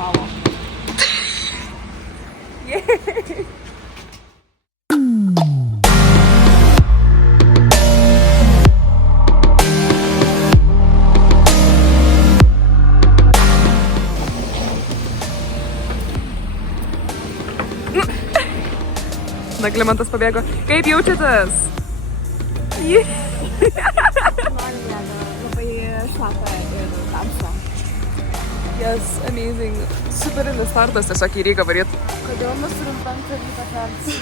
Vašavo. Na, Klimantas pabėgo. Kaip jaučiatės? Labai šlapia ir tamsa. Yes, amazing. Superinis startas, tiesiog į Rygą varyt. Kodėl mes turim 5 ryto keltis?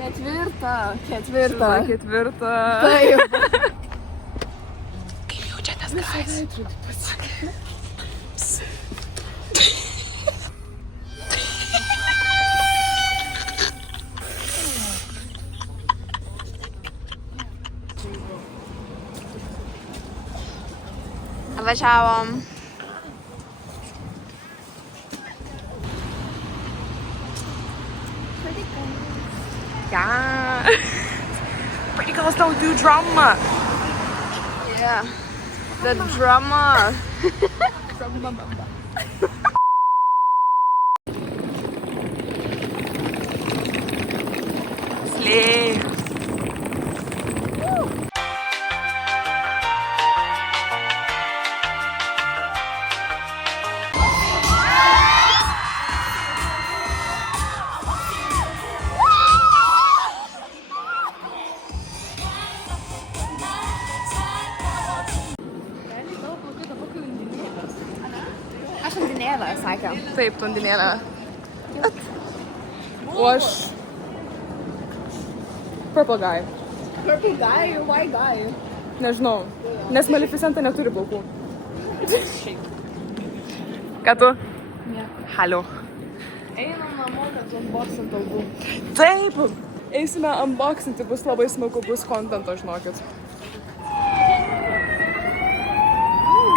5 ryto. Ketvirtą. Taip. Kaip jaučiatės, guys? Važiavom. Yeah. Pretty girls don't do drama. Yeah. The drama. Slay. Aš andinėlę, sakė. Taip, tondinėlė. O aš... Purple guy. Purple guy, white guy. Nežinau, nes Maleficenta neturi plaukų. Ką tu? Nieko. Halo. Einam namo, kad unboxint albumą. Taip! Eisime unboxinti, bus labai smagu, bus kontento, žinokit.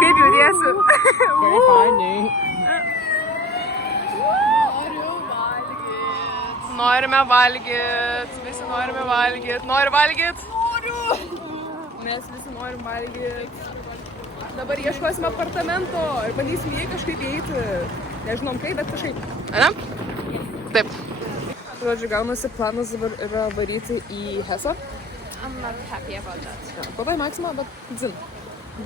Kaip jautiesi? Very funny. Norime valgyt, visi norime valgyt. Nori valgyt? Noriu! Mes visi norim valgyt. Dabar ieškosime apartamento ir bandysim jį kažkaip įeiti. Nežinom kaip, bet kažkaip. Ane? Taip. Žodžiu, gaunasi planas dabar yra varyti į Hesą. I'm not happy about that. Labai Maxima, bet zin.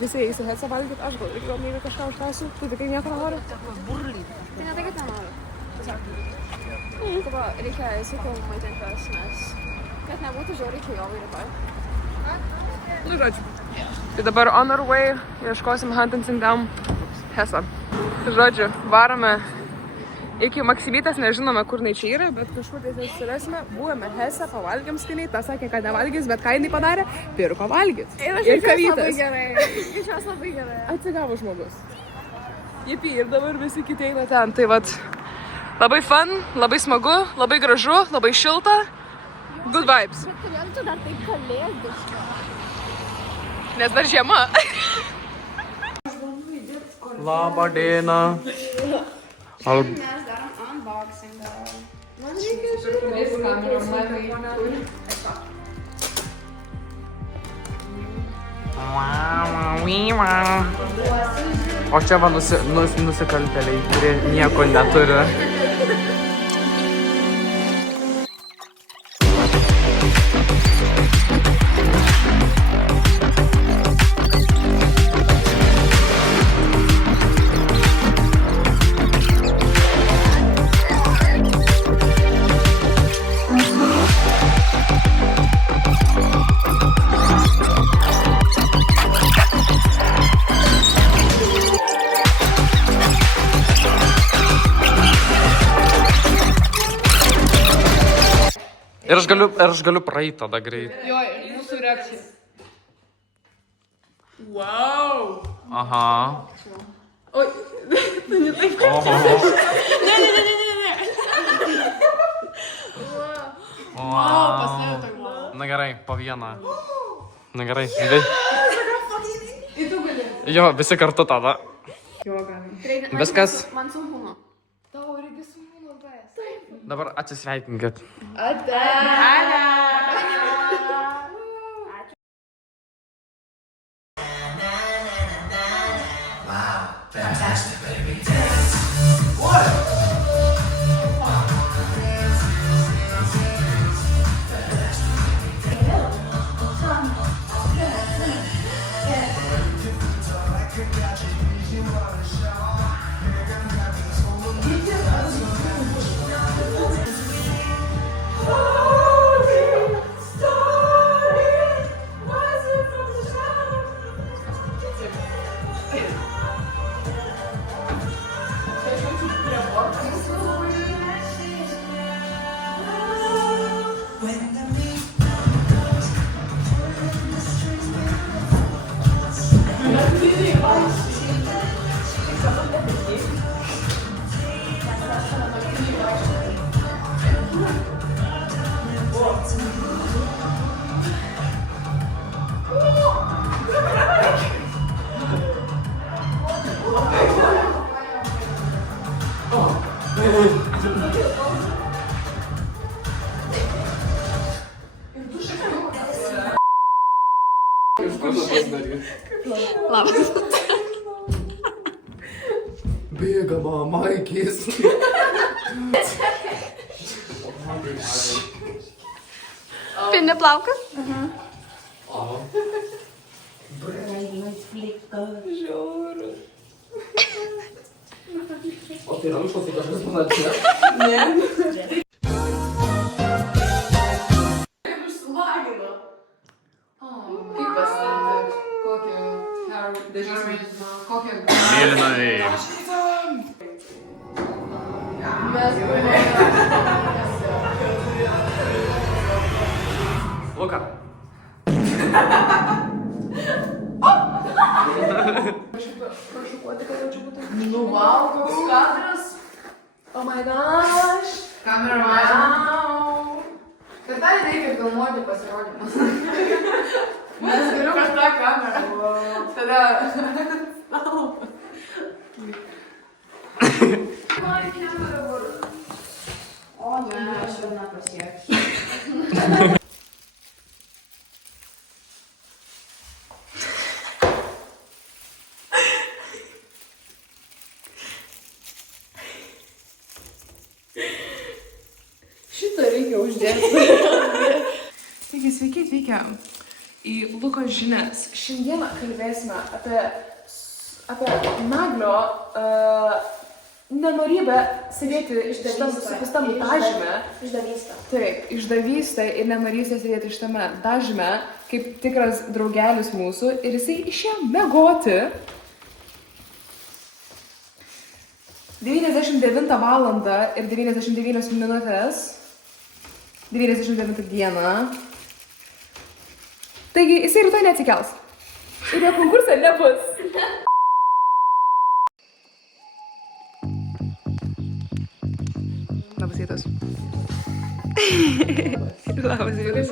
Visi eis į Hesą valgyt, aš gal irgi gal myliu kažką užtęsiu. Tu tikrai nieko nenori? Tai ne tai, kad nenoriu. Tiesiog. Tipo, reikia įsikau maitintis, nes kad nebūtų žiauriai kujovai rytoj. Nu, žodžiu. Tai dabar on our way, ieškosim Huntington Down Hesą. Žodžiu, varome iki Maksimytės, nežinome, kur jinai čia yra, bet kažkur tai susirasime. Buvome Hesą, pavalgėm skaniai, ta sakė, kad nevalgys, bet ką jinai padarė? Pirko valgyt. Ir kavytės. Iš jos labai gerai. Atsigavo žmogus. Jipi, ir dabar visi kiti eina ten. Tai vat, labai fun, labai smagu, labai gražu, labai šilta. Good vibes. Bet kodėl tu dar taip kalėdiška? Nes dar žiema. Labą dieną. Mes darom unboxingą. Man reikia O čia va nusikaltėliai, kurie nieko neturi. Ir aš galiu praeit tada greit. Jo, jūsų reakcija. Wow. Aha. Oi, tu ne taip kaip. Oho. Ne. Wow. Pasijutai, wow. Na gerai, po vieną. Na gerai. Ir tu gali. Jo, visi kartu tada. Jo, galim. Viskas. Man sunku. Tau irgi sunku naudojas. Dabar atsisveikinkit. Ate. Labas. Bėga mama akis. Pini plaukas? O tai rankos, tai kažkas panašiai. Mėlynai. Luka. Nu, wow, koks kadras. Oh my gosh. Kamera, wow. Ir tai reikia filmuoti pasirodymus. Mes galiu kažką kamerą. Tada... O, ne, aš jau nepasieksiu. Šitą reikia uždėti. Taigi, sveiki atvykę į Lukos žinias. Šiandieną kalbėsime apie naglio nenorybę sėdėti šitam dažyme. Išdavystė. Taip, išdavystė ir nenorystė sėdėti šitame dažyme, kaip tikras draugelis mūsų. Ir jisai išėjo megoti 99 valandą ir 99 minutės. 99 dieną. Taigi, jisai rytoj neatsikels. Ir jo konkursą nebus. Labas rytas. Labas rytas.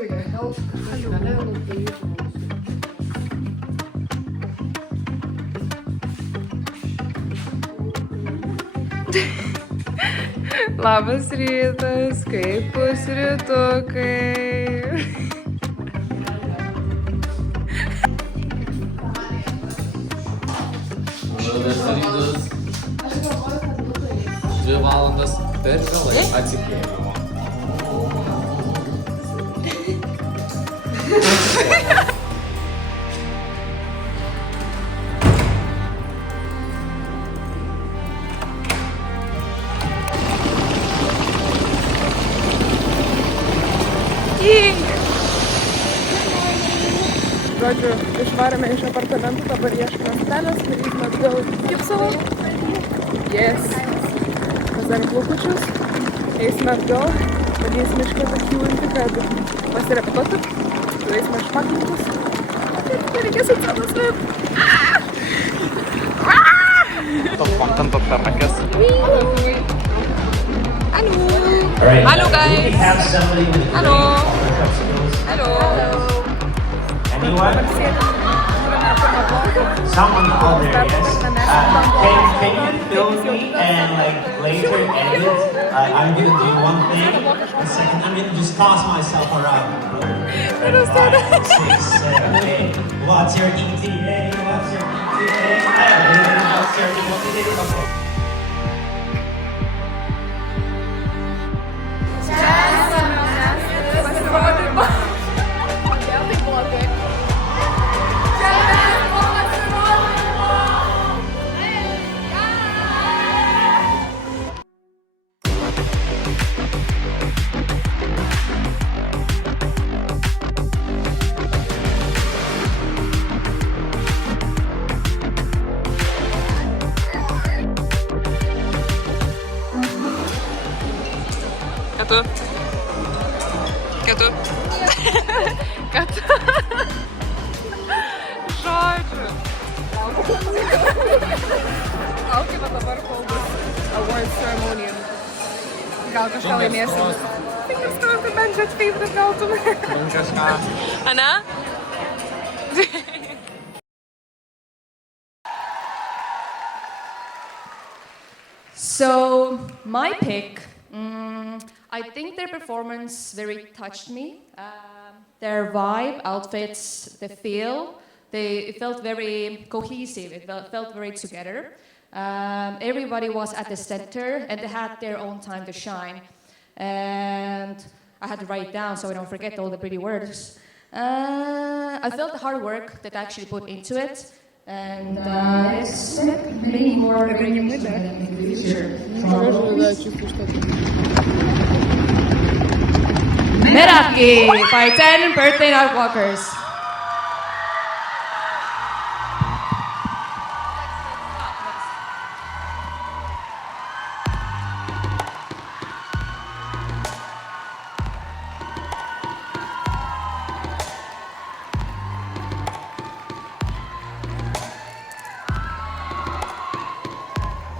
Labas rytas, kaip pusrytukai. Labas rytas. 2 valandas per vėlai atsikėliau. Žodžiu, išvarėme iš apartamentų, dabar ieškome stotelės, darysime atgal į Kipsalą. Yes. Pasidarėm plaukučius, eisime atgal, bandysime iškėti, kad pasirepetuoti, turėsime špakininkus. Ir reikės atsėdas taip. Tos kontentos per akis. Hallo. Right. Hello, guys. Do we have somebody with Hello. Hello. Hello. Anyone? Someone out there, yes. Can you film me and like later edit? I'm gonna do one thing. The second, I'm gonna just toss myself around. 5, 6, 7, 8. What's your ETA? What's your ETA? What's your ETA? Ketu. Žodžiu. Laukiame dabar, kol bus award ceremony. Gal kažką laimėsim. Fingers crossed, kad bent Jet Favorite gautume. Ana? So, my pick, I think their performance very touched me. Their vibe, outfits, the feel, it felt very cohesive. It felt very together. Everybody was at the center, and they had their own time to shine. And I had to write it down so I don't forget all the pretty words. I felt the hard work that I actually put into it, and expect many more great things in the future. Meraki by 10 Birthday Nightwalkers.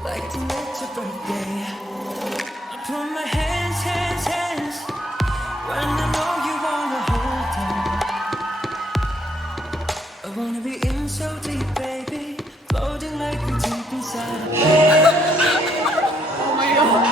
Like tonight's your birthday. I put my hands when I know you wanna hold on. I wanna be in so deep, baby, floating like we deep inside. Oh my god.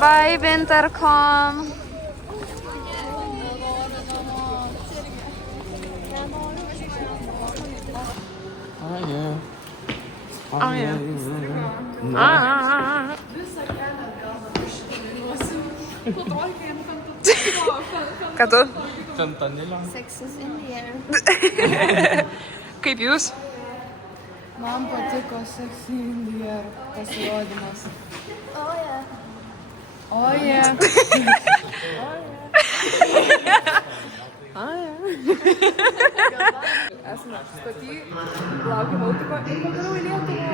Bye, Wintercom. Ką tu? Sex is in the air. Kaip jūs? Man patiko Sex in the Air pasirodymas. Oh, yeah. O, jie. Esame stoty, laukiam autoko ir pagaliau į Lietuvą.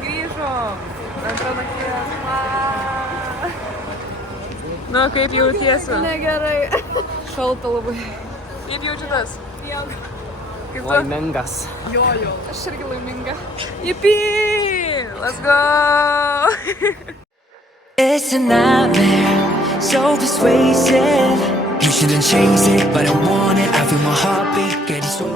Grįžo. Antra nakties. Na, kaip jautiesi? Negerai. Šalta labai. Kaip jaučiatės? Kaip tu? Laimingas. Aš irgi laiminga. Yippee! Let's go! It's a nightmare, so persuasive. You shouldn't chase it, but I want it. I feel my heartbeat getting stronger.